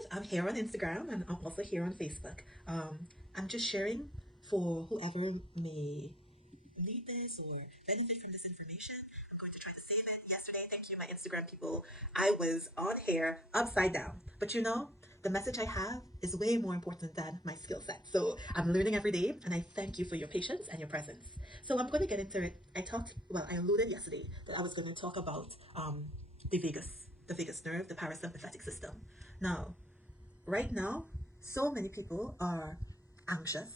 guys, I'm here on Instagram and I'm also here on Facebook. I'm just sharing for whoever may need this or benefit from this information. I'm going to try to save it. Yesterday, thank you, my Instagram people, I was on here upside down. But the message I have is way more important than my skill set. So I'm learning every day, and I thank you for your patience and your presence. So I'm going to get into it. I alluded yesterday that I was going to talk about the vagus nerve, the parasympathetic system. Now, right now, so many people are anxious,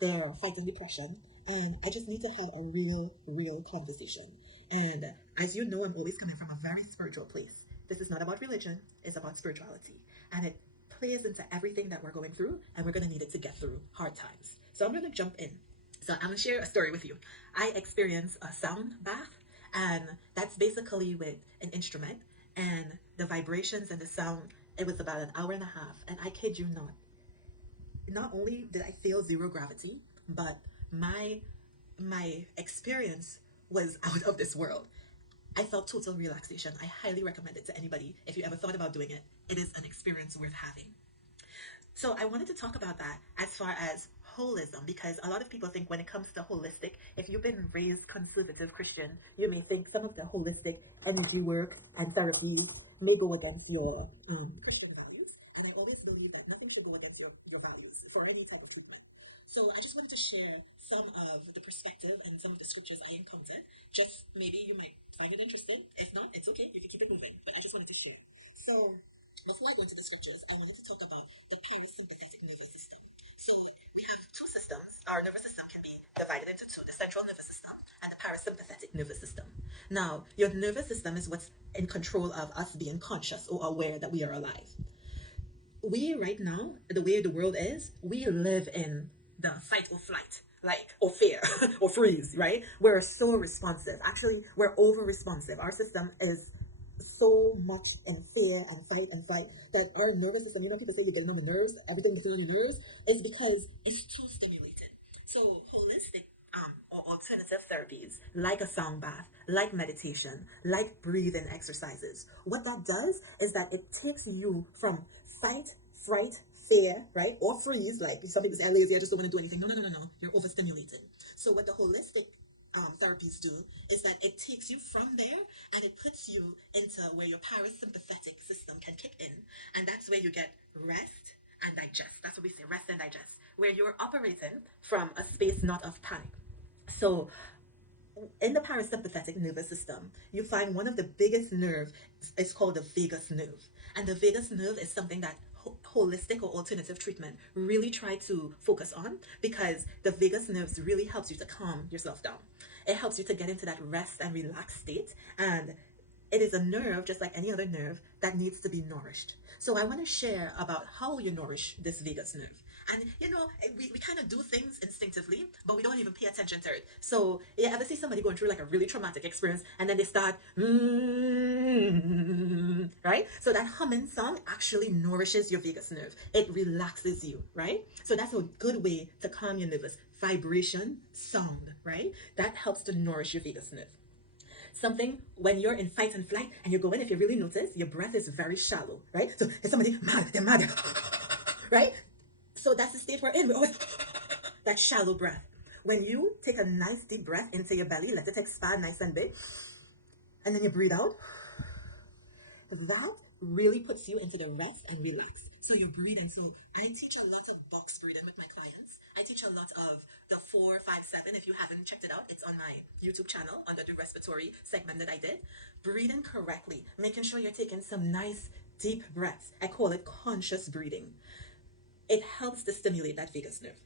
they're fighting depression, and I just need to have a real conversation. And as you know, I'm always coming from a very spiritual place. This is not about religion, it's about spirituality. And it plays into everything that we're going through, and we're going to need it to get through hard times. So I'm going to jump in. So I'm going to share a story with you. I experienced a sound bath, and that's basically with an instrument, and the vibrations and the sound. It was about an hour and a half, and I kid you not. Not only did I feel zero gravity, but my experience was out of this world. I felt total relaxation. I highly recommend it to anybody. If you ever thought about doing it, it is an experience worth having. So I wanted to talk about that as far as holism, because a lot of people think when it comes to holistic, if you've been raised conservative Christian, you may think some of the holistic energy work and therapies may go against your Christian values. And I always believe that nothing should go against your values for any type of treatment. So I just wanted to share some of the perspective and some of the scriptures I encountered. Just maybe you might find it interesting. If not, it's okay. You can keep it moving. But I just wanted to share. So before I go into the scriptures, I wanted to talk about the parasympathetic nervous system. So we have two systems. Our nervous system can be divided into two, the central nervous system and the parasympathetic nervous system. Now, your nervous system is what's in control of us being conscious or aware that we are alive. We right now, the way the world is, we live in the fight or flight, like, or fear or freeze, right? We're so responsive. Actually, we're over responsive. Our system is so much in fear and fight that our nervous system, people say you're getting on the nerves, everything gets on your nerves, it's because it's too stimulated. So holistic or alternative therapies like a sound bath, like meditation, like breathing exercises, what that does is that it takes you from fight, fright, fear, right, or freeze, like some people say I'm lazy, I just don't want to do anything. No, you're overstimulated. So what the holistic therapies do is that it takes you from there and it puts you into where your parasympathetic system can kick in, and that's where you get rest and digest. That's what we say, rest and digest, where you're operating from a space not of panic. So in the parasympathetic nervous system, you find one of the biggest nerve is called the vagus nerve. And the vagus nerve is something that holistic or alternative treatment really try to focus on, because the vagus nerves really helps you to calm yourself down. It helps you to get into that rest and relaxed state, and it is a nerve just like any other nerve that needs to be nourished. So I want to share about how you nourish this vagus nerve. And we kind of do things instinctively, but we don't even pay attention to it. So you ever see somebody going through like a really traumatic experience and then they start, right? So that humming song actually nourishes your vagus nerve. It relaxes you, right? So that's a good way to calm your nervous vibration, sound, right? That helps to nourish your vagus nerve. Something when you're in fight and flight and you're going, if you really notice, your breath is very shallow, right? So if somebody mad, they're mad, right? So that's the state we're in. We always that shallow breath. When you take a nice deep breath into your belly, let it expand nice and big, and then you breathe out, that really puts you into the rest and relax. So you're breathing. So I teach a lot of box breathing with my clients. I teach a lot of the 4-5-7. If you haven't checked it out, it's on my YouTube channel under the respiratory segment that I did. Breathing correctly, making sure you're taking some nice deep breaths. I call it conscious breathing. It helps to stimulate that vagus nerve.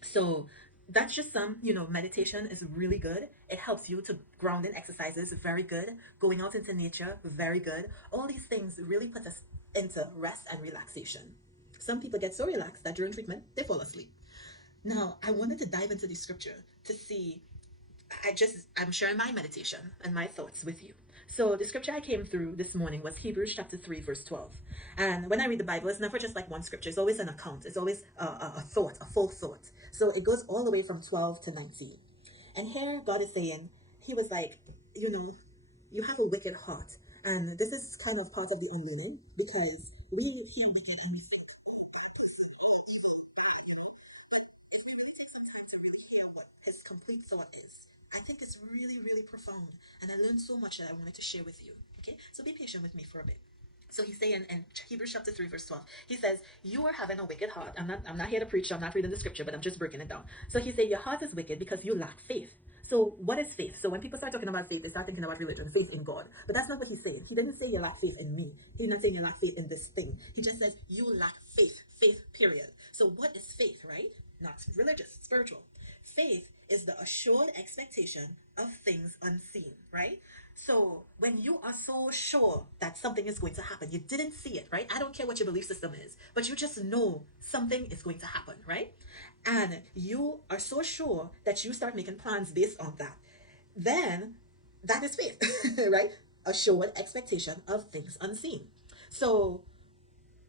So that's just some, meditation is really good. It helps you to grounding exercises, very good. Going out into nature, very good. All these things really put us into rest and relaxation. Some people get so relaxed that during treatment, they fall asleep. Now, I wanted to dive into the scripture to see, I'm sharing my meditation and my thoughts with you. So the scripture I came through this morning was Hebrews chapter 3, verse 12. And when I read the Bible, it's never just like one scripture. It's always an account. It's always a thought, a full thought. So it goes all the way from 12 to 19. And here God is saying, he was like, you have a wicked heart. And this is kind of part of the unlearning, because We feel wicked and we think, oh, God does something evil. If we really take some time to really hear what his complete thought is, I think it's really, really profound. And I learned so much that I wanted to share with you. Okay? So be patient with me for a bit. So he's saying in Hebrews chapter 3, verse 12, he says, you are having a wicked heart. I'm not here to preach, I'm not reading the scripture, but I'm just breaking it down. So he said, your heart is wicked because you lack faith. So what is faith? So when people start talking about faith, they start thinking about religion, faith in God. But that's not what he's saying. He didn't say you lack faith in me. He's not saying you lack faith in this thing. He just says you lack faith. Faith, period. So what is faith, right? Not religious, spiritual. Faith is the assured expectation of things unseen, right? So when you are so sure that something is going to happen, you didn't see it, right? I don't care what your belief system is, but you just know something is going to happen, right? And you are so sure that you start making plans based on that. Then that is faith, right? Assured expectation of things unseen. So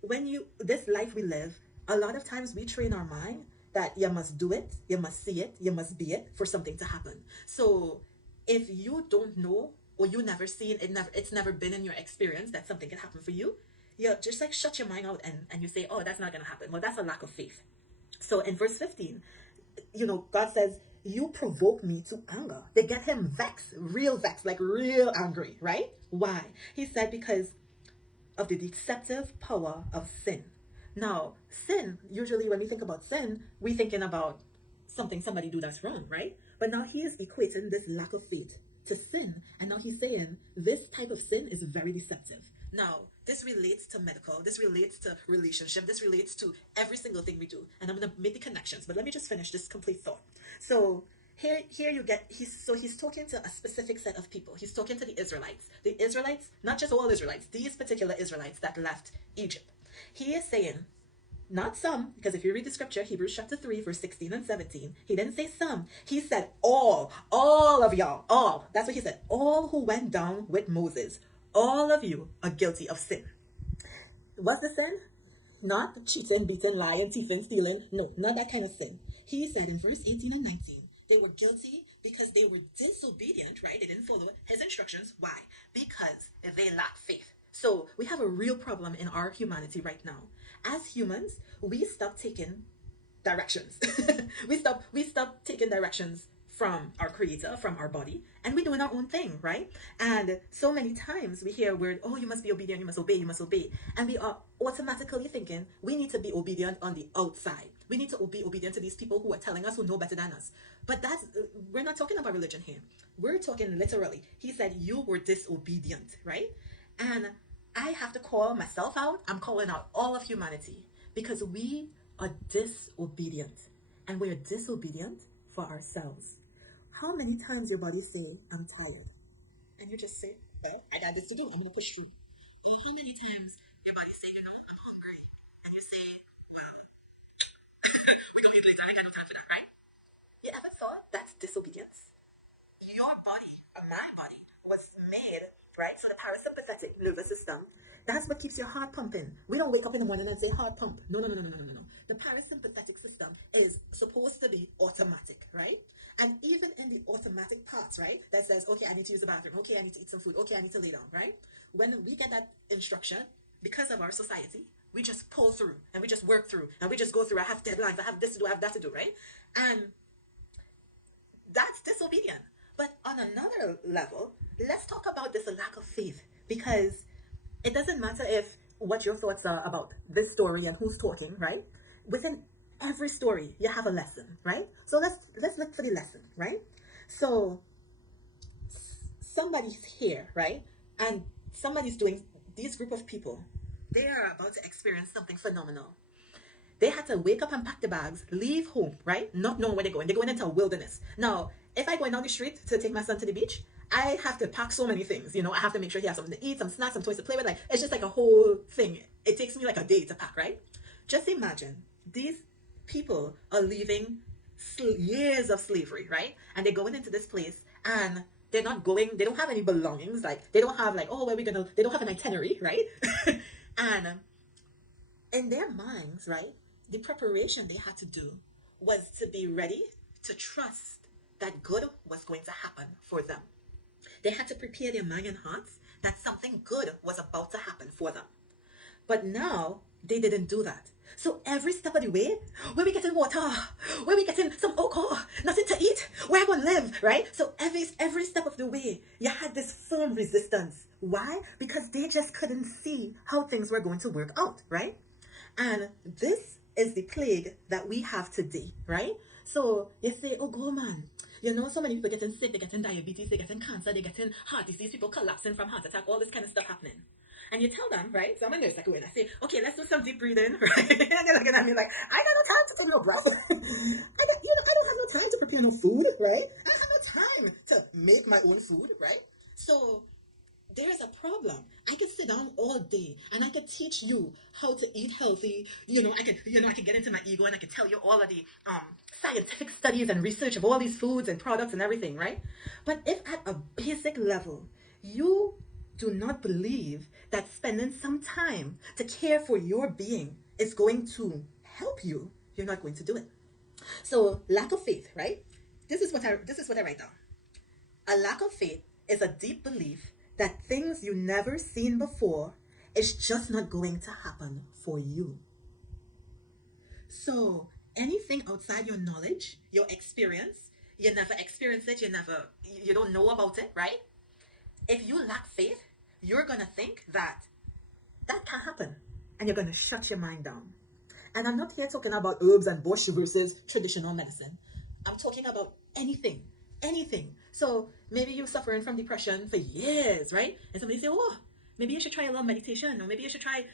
when you this life we live, a lot of times we train our mind that you must do it, you must see it, you must be it for something to happen. So if you don't know or you never seen it, it's never been in your experience that something can happen for you, you just like shut your mind out and you say, oh, that's not gonna happen. Well, that's a lack of faith. So in verse 15, God says, you provoke me to anger. They get him vexed, like real angry, right? Why? He said, because of the deceptive power of sin. Now, sin, usually when we think about sin, we're thinking about something somebody do that's wrong, right? But now he is equating this lack of faith to sin. And now he's saying this type of sin is very deceptive. Now, this relates to medical, this relates to relationship, this relates to every single thing we do. And I'm going to make the connections, but let me just finish this complete thought. So, here you get he's talking to a specific set of people. He's talking to the Israelites. The Israelites, not just all Israelites, these particular Israelites that left Egypt. He is saying, not some, because if you read the scripture, Hebrews chapter 3, verse 16 and 17, he didn't say some. He said all of y'all, all. That's what he said. All who went down with Moses, all of you are guilty of sin. What's the sin? Not cheating, beating, lying, thieving, stealing. No, not that kind of sin. He said in verse 18 and 19, they were guilty because they were disobedient, right? They didn't follow his instructions. Why? Because they lack faith. So we have a real problem in our humanity right now. As humans, we stop taking directions. we stop taking directions from our creator, from our body, and we're doing our own thing, right? And so many times we hear word, oh, you must be obedient, you must obey, you must obey. And we are automatically thinking we need to be obedient on the outside. We need to be obedient to these people who are telling us, who know better than us. But that's we're not talking about religion here. We're talking literally. He said you were disobedient, right? And I have to call myself out. I'm calling out all of humanity because we are disobedient, and we're disobedient for ourselves. How many times your body say, I'm tired? And you just say, well, I got this to do. I'm going to push through. Or how many times your body say, I'm hungry. And you say, well, we don't eat later. I got no time for that, right? You ever thought that's disobedience? Your body, or my body, was made, right? So the parasympathetic nervous system, that's what keeps your heart pumping. We don't wake up in the morning and say heart pump. No, no, no, no, no, no, no, no. The parasympathetic system is supposed to be automatic, right? And even in the automatic parts, right, that says, okay, I need to use the bathroom. Okay, I need to eat some food. Okay, I need to lay down, right? When we get that instruction, because of our society, we just pull through and we just work through and we just go through. I have deadlines. I have this to do. I have that to do, right? And that's disobedient. But on another level, let's talk about this lack of faith because it doesn't matter if what your thoughts are about this story and who's talking, right? Within every story, you have a lesson, right? So let's look for the lesson, right? So somebody's here, right? And somebody's doing this group of people. They are about to experience something phenomenal. They had to wake up and pack the bags, leave home, right? Not knowing where they're going. They're going into a wilderness. Now, if I go down the street to take my son to the beach, I have to pack so many things. I have to make sure he has something to eat, some snacks, some toys to play with. Like, it's just like a whole thing. It takes me like a day to pack, right? Just imagine these people are leaving years of slavery, right? And they're going into this place and they're not going, they don't have any belongings. Like, they don't have like, oh, where are we gonna, they don't have an itinerary, right? And in their minds, right, the preparation they had to do was to be ready to trust that good was going to happen for them. They had to prepare their mind and hearts that something good was about to happen for them. But now they didn't do that. So every step of the way, where we getting water, where we getting some alcohol, nothing to eat, where I gonna live, right? So every step of the way, you had this firm resistance. Why? Because they just couldn't see how things were going to work out, right? And this is the plague that we have today, right? So you say, oh, go man. You know, so many people getting sick, they're getting diabetes, they're getting cancer, they're getting heart disease, people collapsing from heart attack, all this kind of stuff happening. And you tell them, right? So I'm a nurse, I go in, I say, okay, let's do some deep breathing, right? And they're looking at me like, I got no time to take no breath. I don't have no time to prepare no food, right? I have no time to make my own food, right? So there's a problem. I could sit down all day and I could teach you how to eat healthy. I could get into my ego and I could tell you all of the scientific studies and research of all these foods and products and everything, right? But if at a basic level you do not believe that spending some time to care for your being is going to help you, you're not going to do it. So lack of faith, right? This is what I write down. A lack of faith is a deep belief that things you never seen before is just not going to happen for you. So anything outside your knowledge, your experience, you never experienced it, you don't know about it, right? If you lack faith, you're gonna think that that can't happen, and you're gonna shut your mind down. And I'm not here talking about herbs and bush versus traditional medicine. I'm talking about anything, anything. So maybe you're suffering from depression for years, right? And somebody say, oh, maybe you should try a little meditation, or maybe you should try,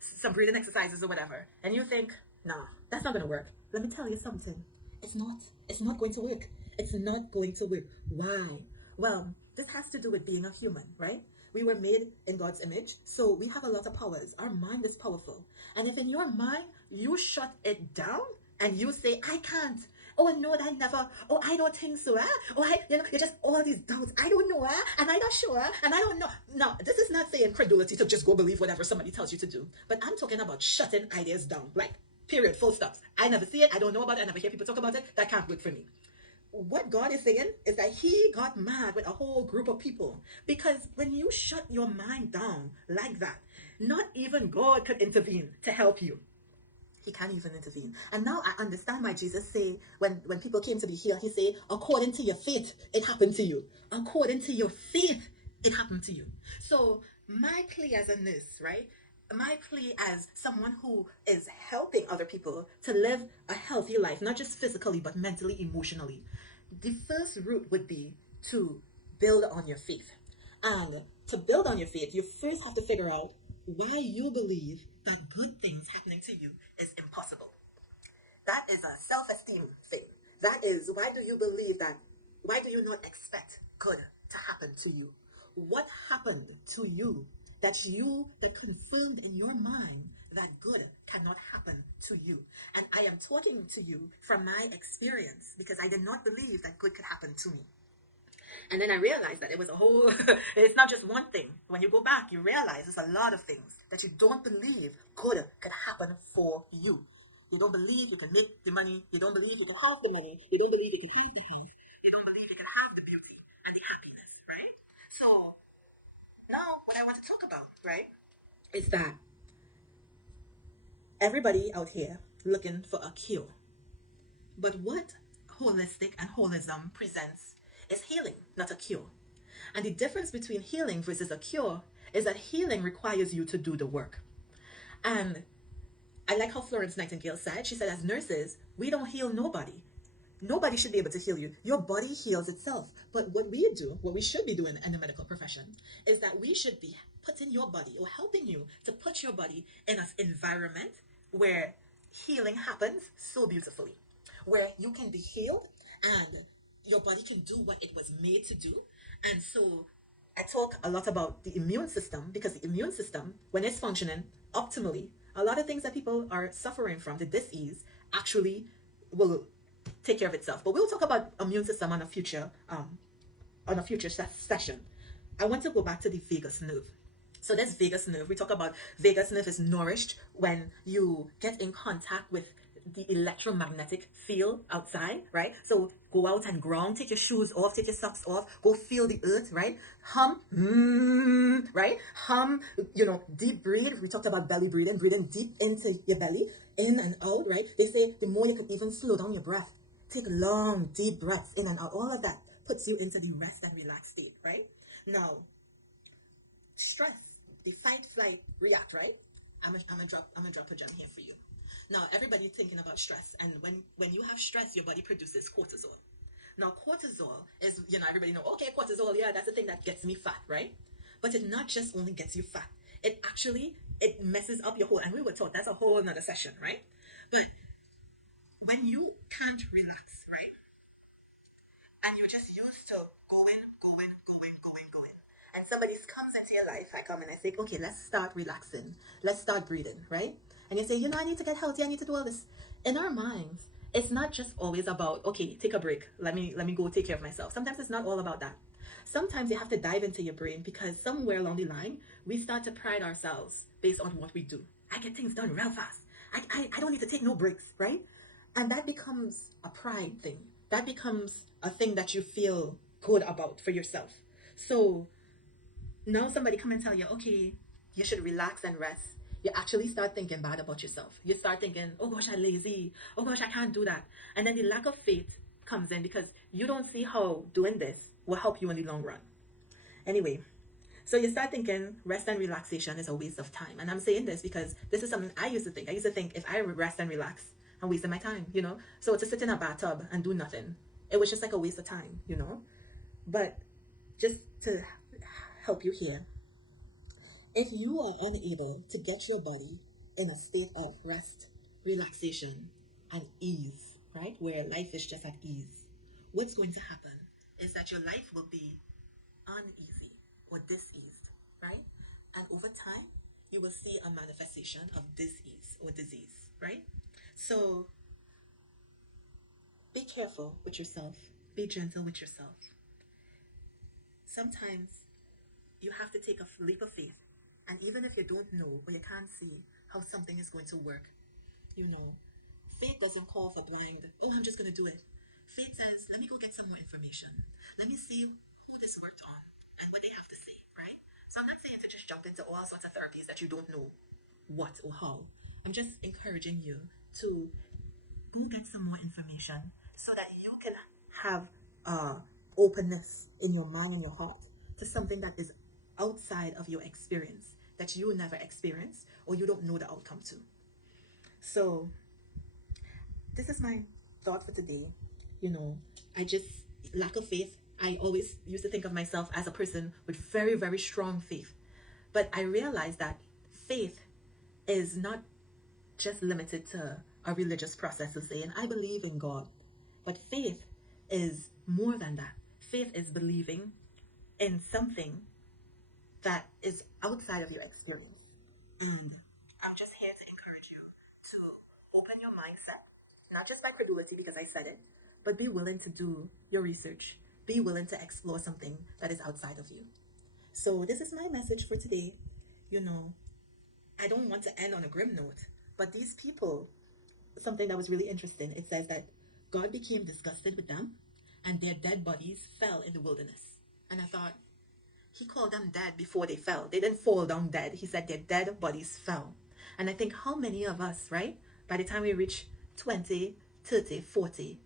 some breathing exercises or whatever. And you think, nah, that's not gonna work. Let me tell you something. It's not. It's not going to work. It's not going to work. Why? Well, this has to do with being a human, right? We were made in God's image, so we have a lot of powers. Our mind is powerful. And if in your mind you shut it down and you say, I can't. Oh no, I never. Oh, I don't think so. Oh, you're just all these doubts. I don't know. And I'm not sure. And I don't know. No, this is not saying credulity to just go believe whatever somebody tells you to do. But I'm talking about shutting ideas down. Like, period, full stops. I never see it. I don't know about it. I never hear people talk about it. That can't work for me. What God is saying is that he got mad with a whole group of people, because when you shut your mind down like that, not even God could intervene to help you. He can't even intervene. And now I understand why Jesus say, when people came to be healed, he say, according to your faith, it happened to you. According to your faith, it happened to you. So my plea as a nurse, right? My plea as someone who is helping other people to live a healthy life, not just physically, but mentally, emotionally. The first route would be to build on your faith. And to build on your faith, you first have to figure out why you believe that good things happening to you is impossible. That is a self-esteem thing. That is, why do you believe that? Why do you not expect good to happen to you? What happened to you that confirmed in your mind that good cannot happen to you? And I am talking to you from my experience, because I did not believe that good could happen to me. And then I realized that it was a whole, it's not just one thing. When you go back, you realize there's a lot of things that you don't believe good could happen for you. You don't believe you can make the money. You don't believe you can have the money. You don't believe you can have the house. You don't believe you can have the beauty and the happiness, right? So now what I want to talk about, right, is that everybody out here looking for a cure. But what holistic and holism presents is healing, not a cure. And the difference between healing versus a cure is that healing requires you to do the work. And I like how Florence Nightingale said, she said, as nurses, we don't heal nobody. Nobody should be able to heal you. Your body heals itself. But what we do, what we should be doing in the medical profession, is that we should be putting your body, or helping you to put your body in an environment where healing happens so beautifully, where you can be healed and your body can do what it was made to do. And so I talk a lot about the immune system, because the immune system, when it's functioning optimally, a lot of things that people are suffering from, the disease, actually will take care of itself. But we'll talk about immune system on a future session. I want to go back to the vagus nerve. So this vagus nerve, we talk about vagus nerve is nourished when you get in contact with the electromagnetic field outside, right? So go out and ground, take your shoes off, take your socks off, go feel the earth, right? Hum, right? Hum, deep breathe. We talked about belly breathing, breathing deep into your belly, in and out, right? They say the more you can even slow down your breath, take long, deep breaths in and out. All of that puts you into the rest and relaxed state, right? Now, stress, the fight, flight, react, right? I'm gonna drop a gem here for you. Now, everybody's thinking about stress, and when you have stress, your body produces cortisol. Now, cortisol is, everybody know, okay, cortisol, yeah, that's the thing that gets me fat, right? But it not just only gets you fat, it messes up your whole, and we were taught that's a whole another session, right? But when you can't relax, right? And you're just used to going. And somebody comes into your life, I come and I say, okay, let's start relaxing. Let's start breathing, right? And you say, I need to get healthy, I need to do all this. In our minds, it's not just always about, okay, take a break. Let me go take care of myself. Sometimes it's not all about that. Sometimes you have to dive into your brain because somewhere along the line, we start to pride ourselves based on what we do. I get things done real fast. I don't need to take no breaks, right? And that becomes a pride thing. That becomes a thing that you feel good about for yourself. So now somebody come and tell you, okay, you should relax and rest. You actually start thinking bad about yourself. You start thinking, oh gosh, I'm lazy. Oh gosh, I can't do that. And then the lack of faith comes in because you don't see how doing this will help you in the long run. Anyway, so you start thinking rest and relaxation is a waste of time. And I'm saying this because this is something I used to think. I used to think if I rest and relax, I'm wasting my time. So to sit in a bathtub and do nothing, it was just like a waste of time. But just to help you here, if you are unable to get your body in a state of rest, relaxation, and ease, right, where life is just at ease, what's going to happen is that your life will be uneasy or diseased, right? And over time, you will see a manifestation of disease or disease, right? So be careful with yourself, be gentle with yourself. Sometimes you have to take a leap of faith. And even if you don't know or you can't see how something is going to work, you know, faith doesn't call for blind, oh, I'm just going to do it. Faith says, let me go get some more information. Let me see who this worked on and what they have to say, right? So I'm not saying to just jump into all sorts of therapies that you don't know what or how. I'm just encouraging you to go get some more information so that you can have openness in your mind and your heart to something that is outside of your experience that you never experienced or you don't know the outcome to. So this is my thought for today. You know, I just lack of faith. I always used to think of myself as a person with very, very strong faith. But I realized that faith is not just limited to a religious process of saying, I believe in God. But faith is more than that. Faith is believing in something that is outside of your experience. And I'm just here to encourage you to open your mindset, not just by credulity because I said it, but be willing to do your research. Be willing to explore something that is outside of you. So this is my message for today. You know, I don't want to end on a grim note, but these people, something that was really interesting, it says that God became disgusted with them and their dead bodies fell in the wilderness. And I thought, he called them dead before they fell. They didn't fall down dead. He said their dead bodies fell. And I think how many of us, right, by the time we reach 20, 30, 40,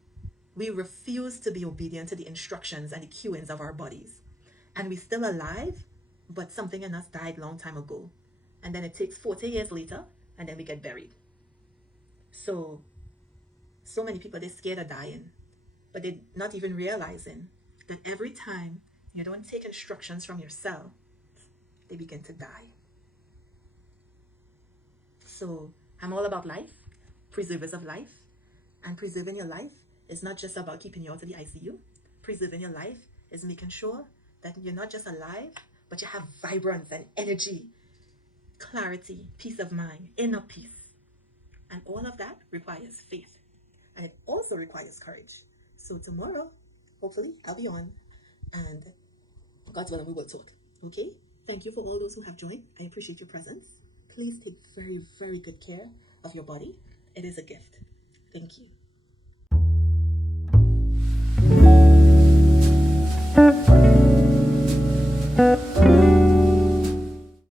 we refuse to be obedient to the instructions and the cueings of our bodies. And we're still alive, but something in us died long time ago. And then it takes 40 years later, and then we get buried. So many people, they're scared of dying, but they're not even realizing that every time you don't take instructions from your cell, they begin to die. So I'm all about life, preservers of life, and preserving your life is not just about keeping you out of the ICU. Preserving your life is making sure that you're not just alive, but you have vibrance and energy, clarity, peace of mind, inner peace. And all of that requires faith. And it also requires courage. So tomorrow, hopefully, I'll be on. And God's willing, we will talk. Okay? Thank you for all those who have joined. I appreciate your presence. Please take very, very good care of your body. It is a gift. Thank you.